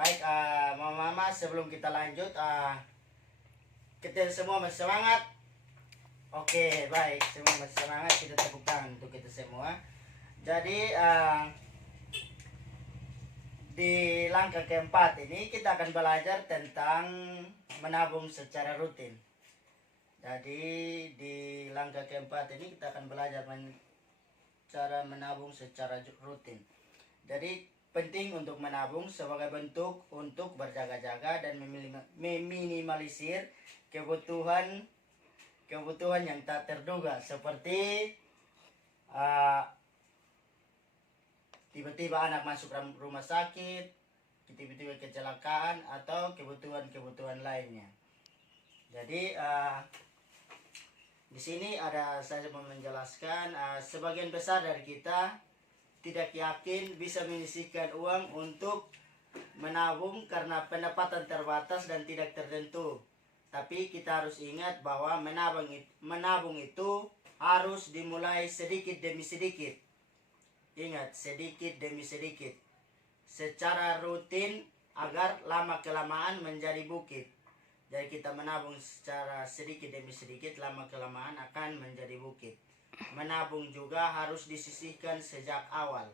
Baik, mama-mama, sebelum kita lanjut, kita semua masih semangat. Oke, baik, semua masih semangat. Kita tepuk tangan untuk kita semua. Jadi, di langkah keempat ini kita akan belajar tentang menabung secara rutin. Jadi, di langkah keempat ini kita akan belajar cara menabung secara rutin. Jadi, penting untuk menabung sebagai bentuk untuk berjaga-jaga dan meminimalisir kebutuhan yang tak terduga, seperti tiba-tiba anak masuk rumah sakit, tiba-tiba kecelakaan, atau kebutuhan lainnya. Jadi di sini saya mau menjelaskan, sebagian besar dari kita tidak yakin bisa menyisihkan uang untuk menabung karena pendapatan terbatas dan tidak tertentu. Tapi kita harus ingat bahwa menabung itu harus dimulai sedikit demi sedikit. Ingat, sedikit demi sedikit. Secara rutin agar lama-kelamaan menjadi bukit. Jadi kita menabung secara sedikit demi sedikit, lama-kelamaan akan menjadi bukit. Menabung juga harus disisihkan sejak awal,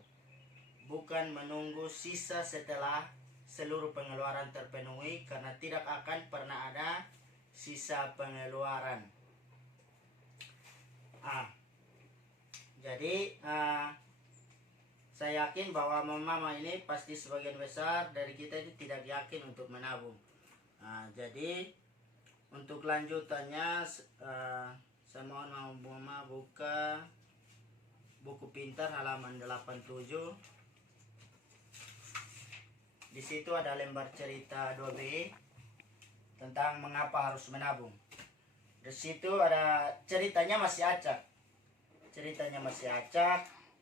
bukan menunggu sisa setelah seluruh pengeluaran terpenuhi, karena tidak akan pernah ada sisa pengeluaran. Jadi saya yakin bahwa mama ini pasti sebagian besar dari kita ini tidak yakin untuk menabung. Jadi untuk lanjutannya, saya mohon mama buka buku pintar halaman 87. Di situ ada lembar cerita 2B tentang mengapa harus menabung. Di situ ada ceritanya masih acak.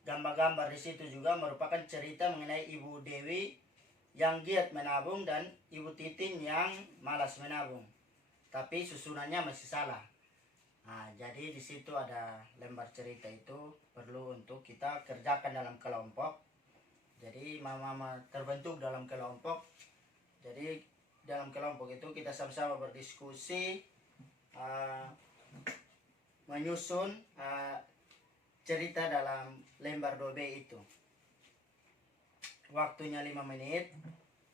Gambar-gambar di situ juga merupakan cerita mengenai Ibu Dewi yang giat menabung dan Ibu Titin yang malas menabung. Tapi susunannya masih salah. Jadi di situ ada lembar cerita itu perlu untuk kita kerjakan dalam kelompok. Jadi mama terbentuk dalam kelompok. Jadi dalam kelompok itu kita sama-sama berdiskusi, menyusun cerita dalam lembar 2B itu. Waktunya 5 menit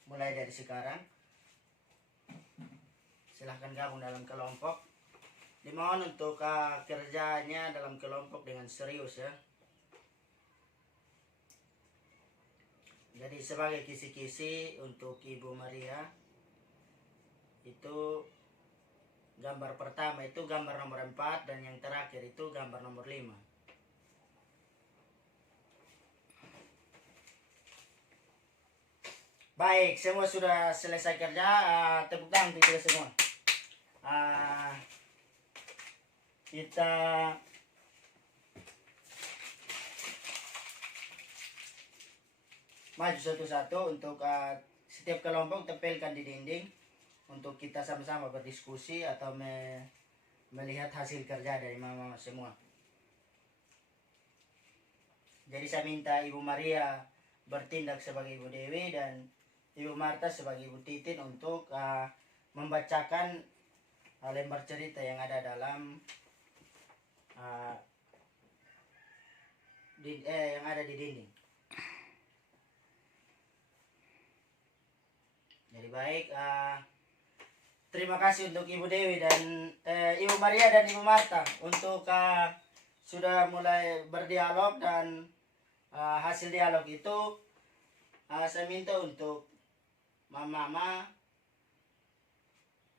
mulai dari sekarang. Silahkan gabung dalam kelompok. Dimohon untuk kerjanya dalam kelompok dengan serius ya. Jadi sebagai kisi-kisi untuk Ibu Maria, itu gambar pertama itu gambar nomor 4 dan yang terakhir itu gambar nomor 5. Baik, semua sudah selesai kerja. Tepuk tangan untuk kita semua. Kita maju satu-satu untuk setiap kelompok tempelkan di dinding untuk kita sama-sama berdiskusi atau melihat hasil kerja dari mama semua. Jadi saya minta Ibu Maria bertindak sebagai Ibu Dewi dan Ibu Marta sebagai Ibu Titin untuk membacakan lembar cerita yang ada dalam yang ada di dinding. Jadi baik, terima kasih untuk Ibu Dewi dan Ibu Maria dan Ibu Marta untuk sudah mulai berdialog, dan hasil dialog itu saya minta untuk mama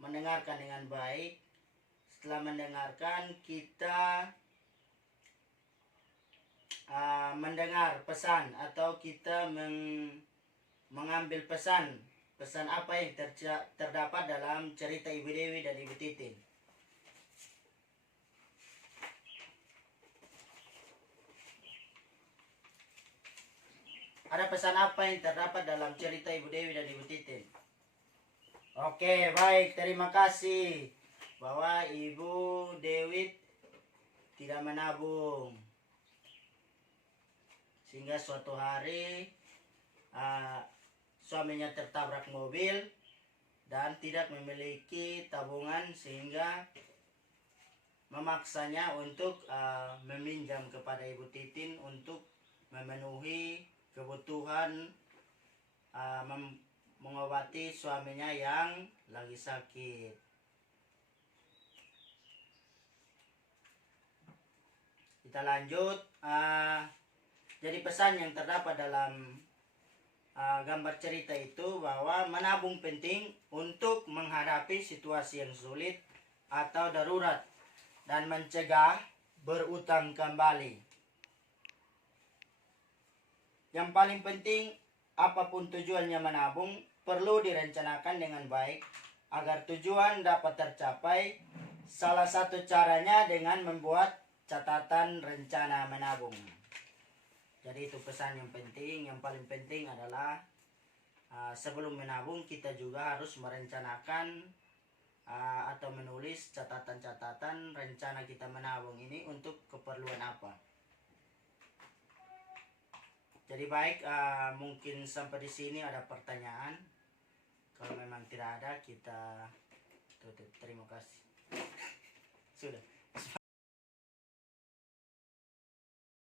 mendengarkan dengan baik. Setelah mendengarkan, kita mendengar pesan atau kita mengambil pesan apa yang terdapat dalam cerita Ibu Dewi dan Ibu Titin. Ada pesan apa yang terdapat dalam cerita Ibu Dewi dan Ibu Titin? Oke, baik, terima kasih bahwa Ibu Dewi tidak menabung, sehingga suatu hari suaminya tertabrak mobil dan tidak memiliki tabungan sehingga memaksanya untuk meminjam kepada Ibu Titin untuk memenuhi kebutuhan mengobati suaminya yang lagi sakit. Kita lanjut. Jadi pesan yang terdapat dalam gambar cerita itu bahwa menabung penting untuk menghadapi situasi yang sulit atau darurat dan mencegah berutang kembali. Yang paling penting, apapun tujuannya menabung, perlu direncanakan dengan baik agar tujuan dapat tercapai. Salah satu caranya dengan membuat catatan rencana menabung. Jadi itu pesan yang penting. Yang paling penting adalah sebelum menabung kita juga harus merencanakan atau menulis catatan-catatan rencana kita menabung ini untuk keperluan apa. Jadi baik, mungkin sampai di sini ada pertanyaan. Kalau memang tidak ada, kita tutup. Terima kasih. Sudah.